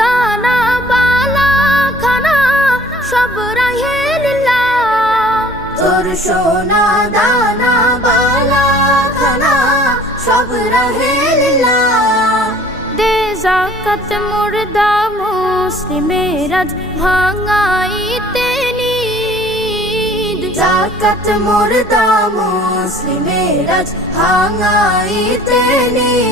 দানা বালা খানা সব রাহে লীলা। তোর সোনা দানা বালা খানা সব রাহে লীলা। দে জাকাত মুর্দা মুসলিমের আজ ভাঙাইতে জাকাত মুর্দা মুসলিমের আজ ভাঙাইতে নিদ।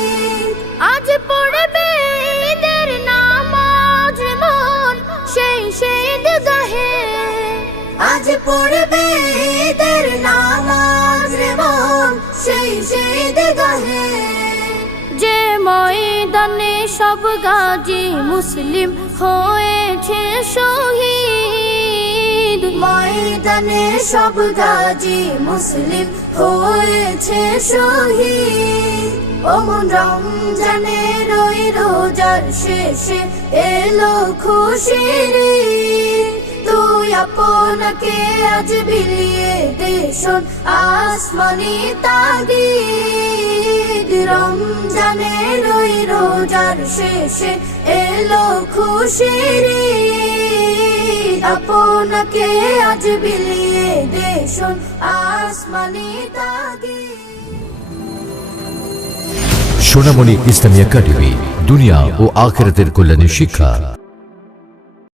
পড়বে ঈদের নামাজ মন সেই গাহে যে ময়দানে সব গাজী মুসলিম হয়েছে শহীদ। ময়দানে সব গাজী মুসলিম হয়েছে শহীদ। অমন রমজানের ওই রোজার শেষে এলো খুশির আপনাকে আজ বিলিয়ে দেশন, আসমানি তাগিদ। রমজানের ওই রোজার শেষে এলো খুশির। আপনাকে আজ বিলিয়ে দেশন, আসমানি তাগিদ। সোনামণি ইসলামী একাডেমি, দুনিয়া ও আখেরাতের কল্যাণে শিক্ষা।